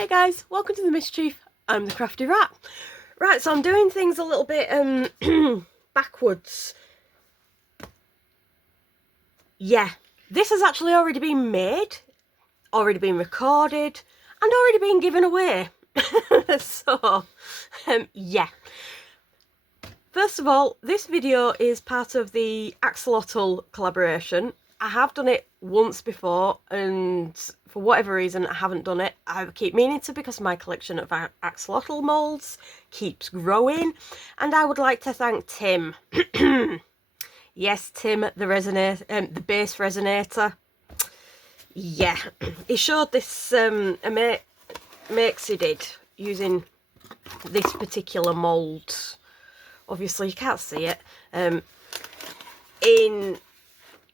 Hey guys, welcome to the Mischief. I'm the Crafty Rat. Right, so I'm doing things a little bit backwards. Yeah, this has actually already been made, already been recorded, and already been given away. So, yeah. First of all, this video is part of the Axolotl collaboration. I have done it once before, and for whatever reason I haven't done it. I keep meaning to because my collection of axolotl moulds keeps growing, and I would like to thank Tim. Yes, Tim, the base resonator. Yeah, he showed this makes he did using this particular mould. Obviously you can't see it in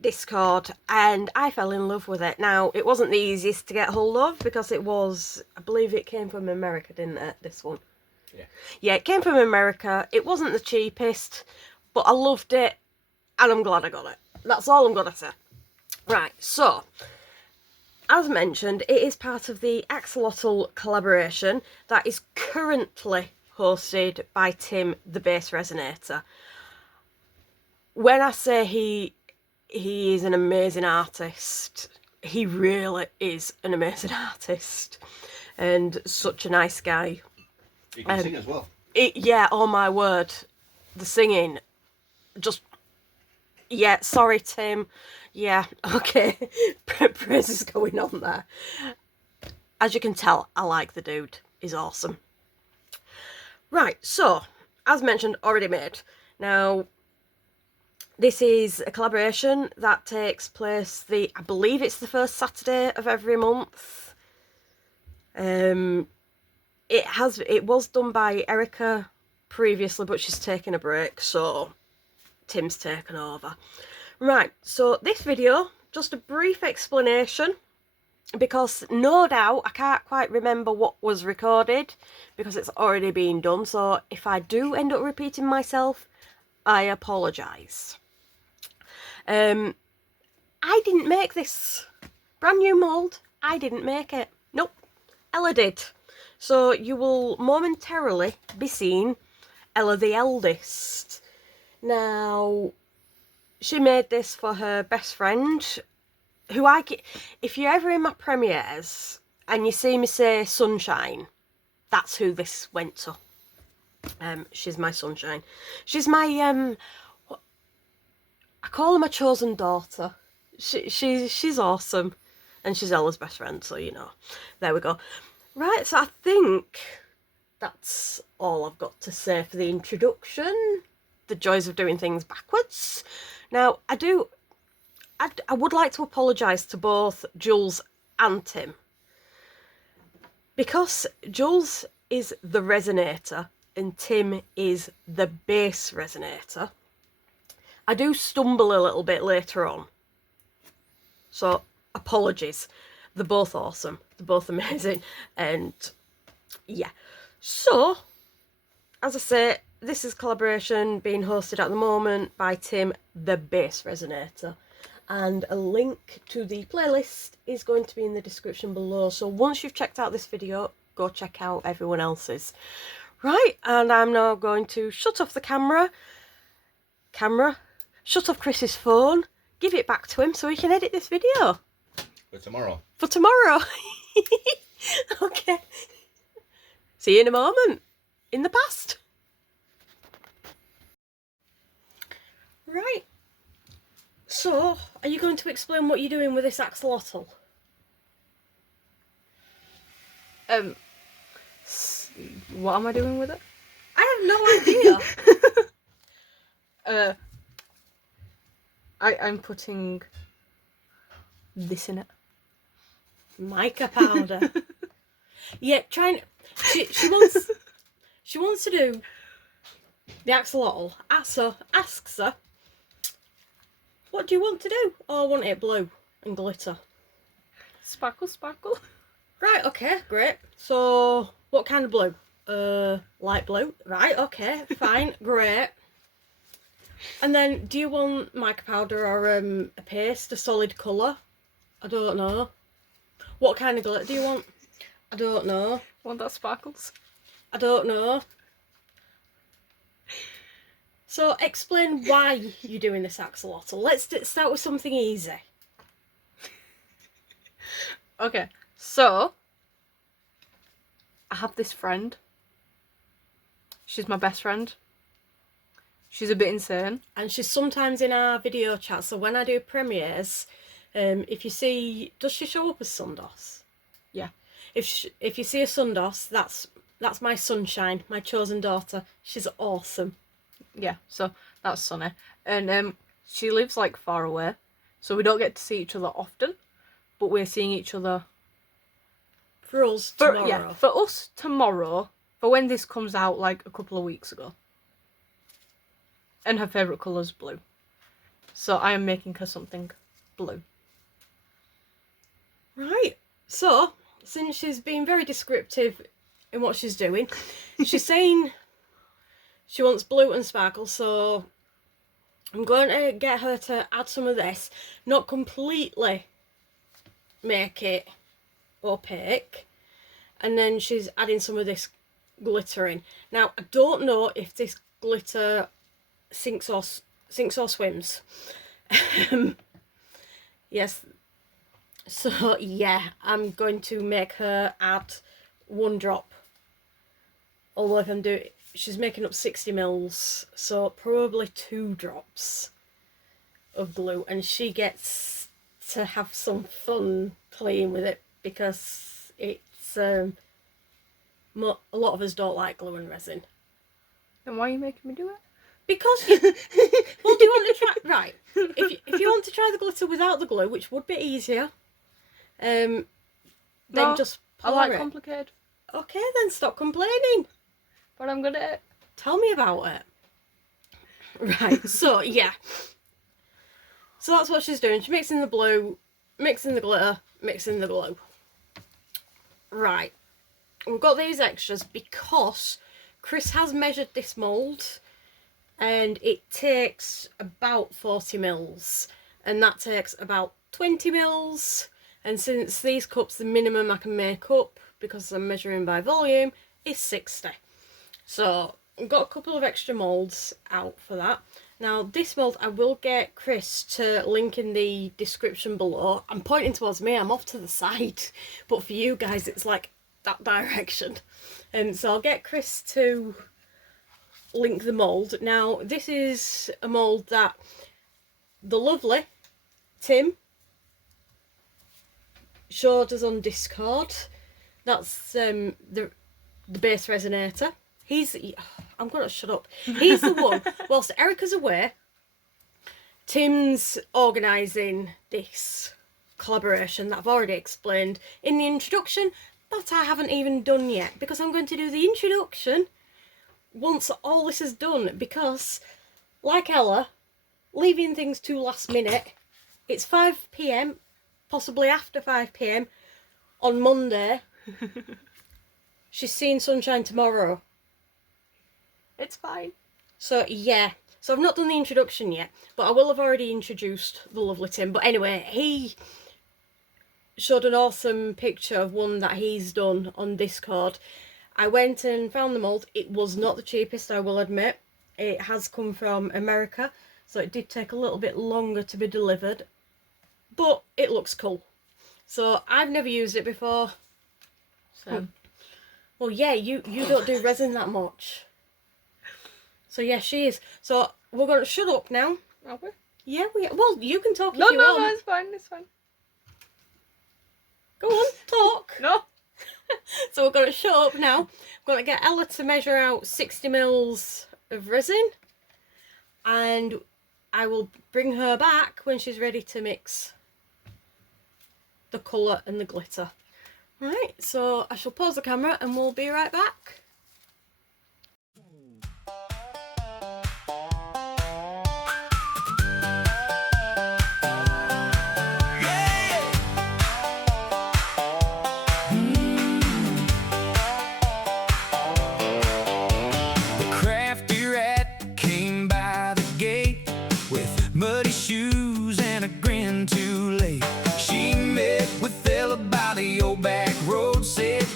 Discord, and I fell in love with it. Now, it wasn't the easiest to get hold of because it was, I believe it came from America, didn't it, this one? Yeah, it came from America. It wasn't the cheapest, but I loved it, and I'm glad I got it. That's all I'm gonna say. Right, so, as mentioned, it is part of the Axolotl collaboration that is currently hosted by Tim, the base resonator. When I say he is an amazing artist, he really is an amazing artist, and such a nice guy. He can sing as well. Yeah, oh my word, the singing, just, yeah, sorry Tim, yeah, okay, praise is going on there. As you can tell, I like the dude, he's awesome. Right, so, as mentioned, already made. Now, this is a collaboration that takes place I believe it's the first Saturday of every month. It was done by Erica previously, but she's taken a break, so Tim's taken over. Right, so this video, just a brief explanation, because no doubt I can't quite remember what was recorded because it's already been done, so if I do end up repeating myself, I apologise. I didn't make this brand new mould. I didn't make it. Nope, Ella did. So you will momentarily be seeing Ella the eldest. Now, she made this for her best friend, who if you're ever in my premieres and you see me say Sunshine, that's who this went to. She's my sunshine. She's my I call her my chosen daughter. She's awesome, and she's Ella's best friend, so you know. There we go. Right, so I think that's all I've got to say for the introduction. The joys of doing things backwards. Now, I would like to apologise to both Jules and Tim, because Jules is the resonator and Tim is the base resonator. I do stumble a little bit later on, so apologies. They're both awesome, they're both amazing, and yeah. So, as I say, this is collaboration being hosted at the moment by Tim, the base resonator, and a link to the playlist is going to be in the description below, so once you've checked out this video, go check out everyone else's. Right, and I'm now going to shut off the camera, shut off Chris's phone, give it back to him so he can edit this video. For tomorrow. For tomorrow. Okay. See you in a moment. In the past. Right. So, are you going to explain what you're doing with this axolotl? What am I doing with it? I have no idea. I'm putting this in it. Mica powder. Yeah, she wants to do the axolotl. So asks her, what do you want to do? Oh, I want it blue and glitter. Sparkle, sparkle. Right, okay, great. So, what kind of blue? Light blue. Right, okay, fine, great. And then, do you want mica powder or a paste, a solid colour? I don't know. What kind of glitter do you want? I don't know. One that sparkles. I don't know. So explain why you're doing this axolotl. Let's start with something easy. Okay, so I have this friend. She's my best friend. She's a bit insane. And she's sometimes in our video chat, so when I do premieres, if you see... Does she show up as Sundos? Yeah. If you see a Sundos, that's my sunshine, my chosen daughter. She's awesome. Yeah, so that's Sunny. And she lives like far away, so we don't get to see each other often, but we're seeing each other For us tomorrow. Yeah, for us tomorrow, for when this comes out like a couple of weeks ago. And her favourite colour's blue. So I am making her something blue. Right. So, since she's been very descriptive in what she's doing, she's saying she wants blue and sparkle, so I'm going to get her to add some of this. Not completely make it opaque. And then she's adding some of this glitter in. Now, I don't know if this glitter sinks or swims. Yes. So, yeah, I'm going to make her add 1 drop. Although if I'm doing... She's making up 60 mils, so probably 2 drops of glue. And she gets to have some fun playing with it because it's... a lot of us don't like glue and resin. Then why are you making me do it? Because well, do you want to try? Right, if you want to try the glitter without the glue, which would be easier, then No, just I pour like it. complicated. Okay, then stop complaining. But I'm good at it. Tell me about it. Right, so yeah. So that's what she's doing. She's mixing the blue, mixing the glitter, mixing the glue. Right, we've got these extras because Chris has measured this mould. And it takes about 40 mils, and that takes about 20 mils. And since these cups, the minimum I can make up, because I'm measuring by volume, is 60. So I've got a couple of extra moulds out for that. Now this mould, I will get Chris to link in the description below. I'm pointing towards me, I'm off to the side. But for you guys, it's like that direction. So I'll get Chris to link the mould. Now this is a mould that the lovely Tim showed us on Discord. That's the base resonator. I'm gonna shut up. He's the one. Whilst Erica's away, Tim's organising this collaboration that I've already explained in the introduction, that I haven't even done yet, because I'm going to do the introduction once all this is done, because like Ella, leaving things too last minute, it's 5 PM, possibly after 5 PM on Monday. She's seeing sunshine tomorrow. It's fine. So yeah, so I've not done the introduction yet, but I will have already introduced the lovely Tim. But anyway, he showed an awesome picture of one that he's done on Discord. I went and found the mould. It was not the cheapest, I will admit. It has come from America, so it did take a little bit longer to be delivered. But it looks cool. So I've never used it before. So, well, yeah, you don't do resin that much. So yeah, she is. So we're going to shut up now. Are we? Yeah, well, you can talk if No, you want. no, it's fine, it's fine. Go on, talk. No. So we're going to shut up now. I'm going to get Ella to measure out 60 mils of resin. And I will bring her back when she's ready to mix the colour and the glitter. Right, so I shall pause the camera and we'll be right back. The Crafty Rat came by the gate with muddy shoes and a grin too late. She met with Ella by the old back road, said,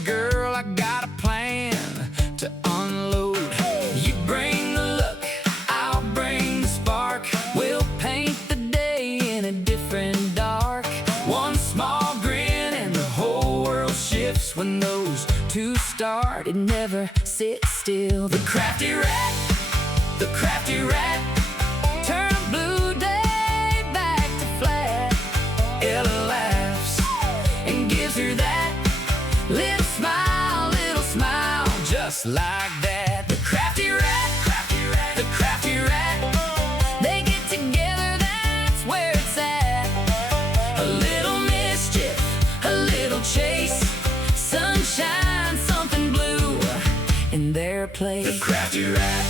shifts when those two start. It never sits still. The crafty rat, the crafty rat, turn a blue day back to flat. Ella laughs and gives her that little smile, just like that. The crafty rat, the crafty rat, they get together, that's where it's at. A little mischief, a little chase, sunshine, something blue in their place. The crafty rat,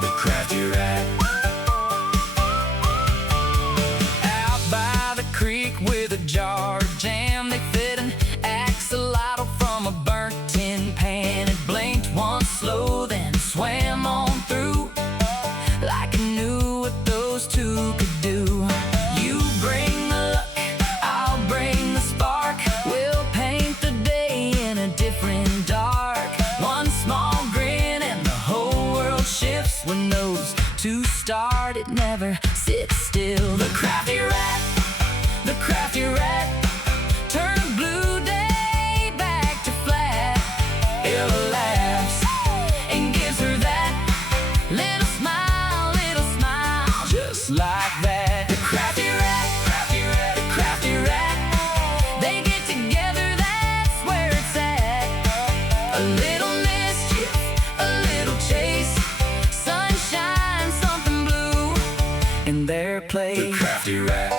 the crafty rat. Out by the creek with a jar of jam, they fed an axolotl from a burnt tin pan. It blinked once slow, then swam on through like it knew what those two could do. You bring the luck, I'll bring the spark. We'll paint the day in a different dark. One small grin and the whole world shifts when those two start. It never sits still. The crafty rat, the crafty rat, turn a blue day back to flat. Ella laughs and gives her that little smile, just like that. The crafty rat, the crafty rat, they get together, that's where it's at. A little mischief, a little chase, sunshine, something blue in their place. The crafty rat,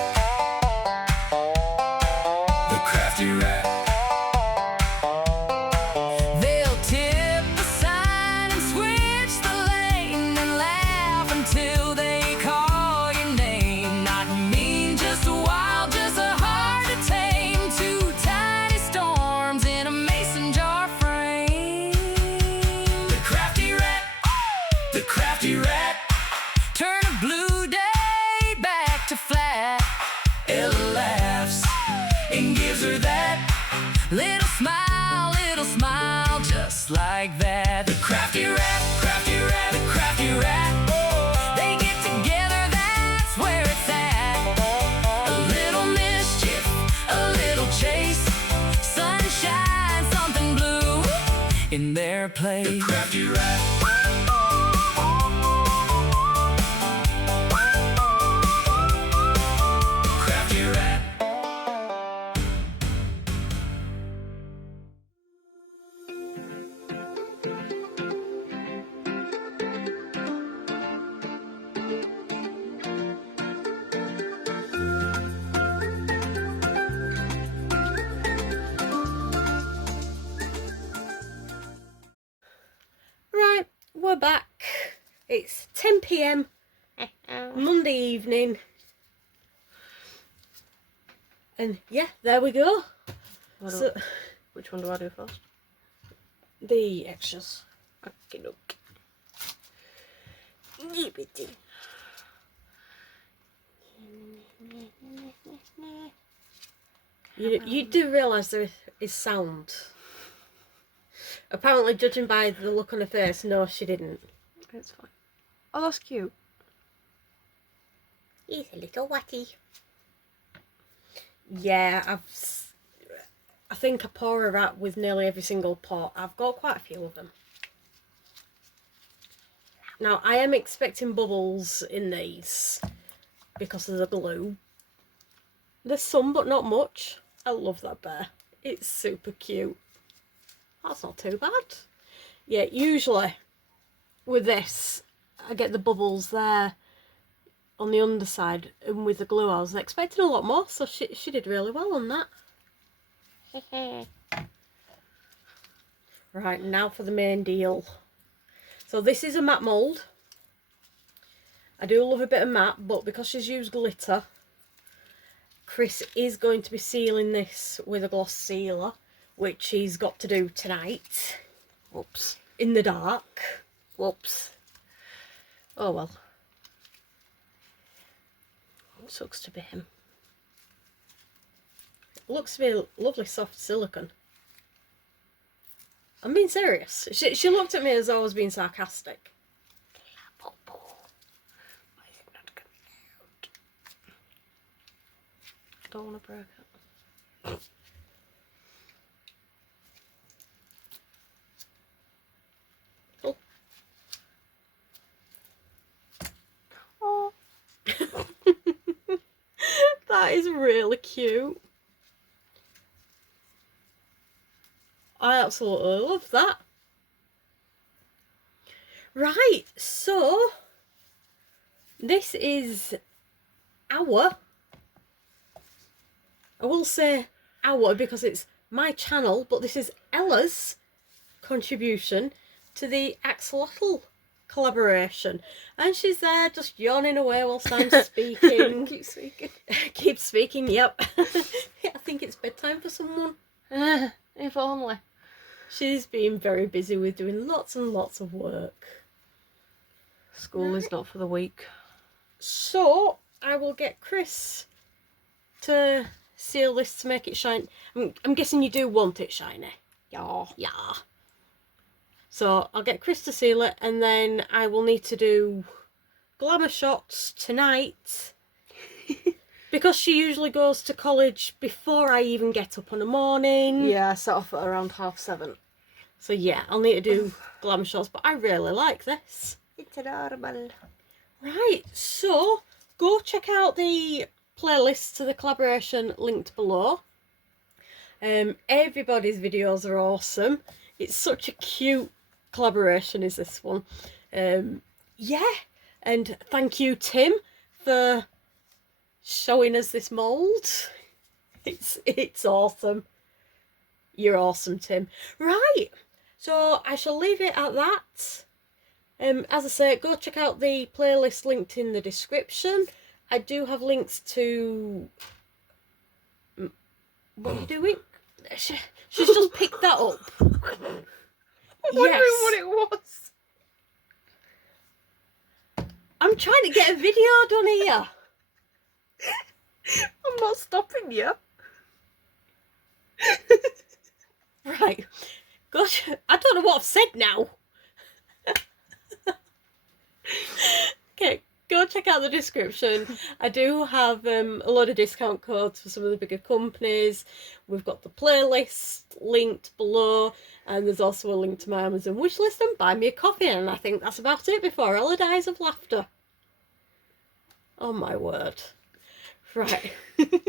the crafty rat. They'll tip the sign and switch the lane and laugh until they call your name. Not mean, just wild, just hard to tame. Two tiny storms in a mason jar frame. The crafty rat, the crafty rat, turn a blue day back to flat. Ella laughs and gives her that little smile, just like that. The crafty rat, the crafty rat, they get together, that's where it's at. A little mischief, a little chase, sunshine, something blue in their place. The crafty rat, crafty rat. Right, we're back. It's 10 p.m. Monday evening. And yeah, there we go. Which one do I do first? The extras. Okay, look. You do realise there is sound. Apparently, judging by the look on her face, no, she didn't. It's fine. Oh, that's cute. He's a little watty. Yeah, I think I pour a rat with nearly every single pot. I've got quite a few of them. Now, I am expecting bubbles in these because of the glue. There's some, but not much. I love that bear. It's super cute. That's not too bad. Yeah, usually with this, I get the bubbles there on the underside, and with the glue I was expecting a lot more, so she did really well on that. Right, now for the main deal. So this is a matte mould. I do love a bit of matte, but because she's used glitter, Chris is going to be sealing this with a gloss sealer, which he's got to do tonight. Whoops. In the dark. Whoops. Oh well. It sucks to be him. It looks to be a lovely soft silicone. I'm being serious. She looked at me as though I was being sarcastic. Why is it not coming out? I don't want to break it. really cute. I absolutely love that. Right, so this is our, I will say our because it's my channel, but this is Ella's contribution to the Axolotl collaboration. And she's there just yawning away whilst I'm speaking. Keep speaking. Keep speaking, yep. I think it's bedtime for someone. If only. She's been very busy with doing lots and lots of work. School is not for the weak. So, I will get Chris to seal this to make it shine. I'm guessing you do want it shiny. Yeah. Yeah. So, I'll get Chris to seal it, and then I will need to do glamour shots tonight. Because she usually goes to college before I even get up in the morning. Yeah, I set off at around 7:30. So yeah, I'll need to do glamour shots, but I really like this. It's adorable. Right, so go check out the playlist to the collaboration linked below. Everybody's videos are awesome. It's such a cute collaboration is this one. Yeah, and thank you Tim for showing us this mould. It's awesome. You're awesome, Tim. Right, so I shall leave it at that. As I say, go check out the playlist linked in the description. I do have links to... What are you doing? She's just picked that up. I'm wondering what it was. I'm trying to get a video done here. I'm not stopping you. Right. Gosh, I don't know what I've said now. Okay, go check out the description. I do have a lot of discount codes for some of the bigger companies. We've got the playlist linked below, and there's also a link to my Amazon wishlist and buy me a coffee, and I think that's about it before Ella dies of laughter. Oh my word. Right.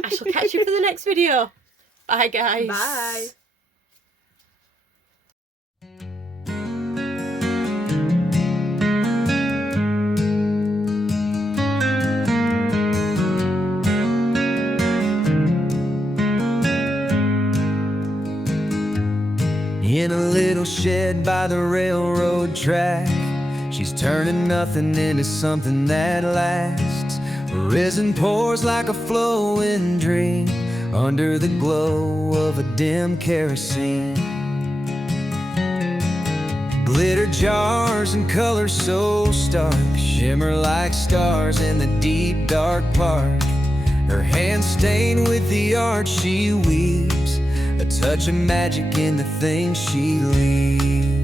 I shall catch you for the next video. Bye guys. Bye. In a little shed by the railroad track, she's turning nothing into something that lasts. Resin pours like a flowing dream under the glow of a dim kerosene. Glitter jars and colors so stark shimmer like stars in the deep dark park. Her hands stained with the art she weaves, a touch of magic in the things she leaves.